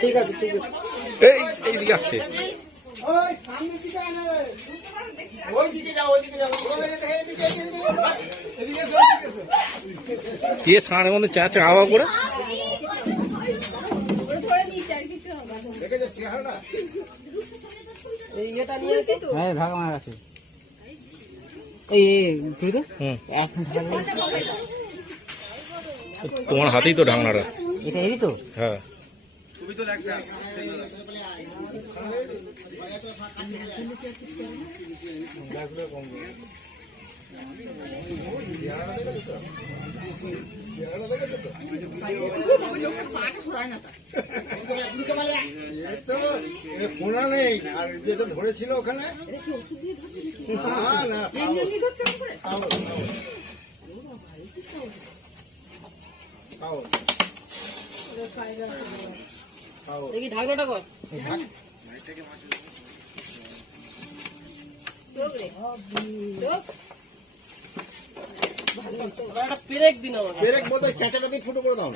ঠিক আছে ঠিক আছে। আসছে। ওই সামনে দিকে আনে ওই দিকে যাও ওই দিকে যাও। ওই দিকে এদিকে এদিকে এদিকে এদিকে কে সাড়ে মধ্যে চা চা আওয়া করে? নিয়ে আছে তো। হ্যাঁ ভাগ আমার আছে এই তুই তো হুম। এখন তোমার হাতেই তো ঢাকনাটা। এটা এই তো? হ্যাঁ। তো পোনা নেই আর যেটা ধরেছিল ওখানে না দেখি ঢাকনাটা কর পেরেক দিন আমাকে। পেরেক বোধহয় চেঁচাটা দিয়ে ফুটো করে দাও।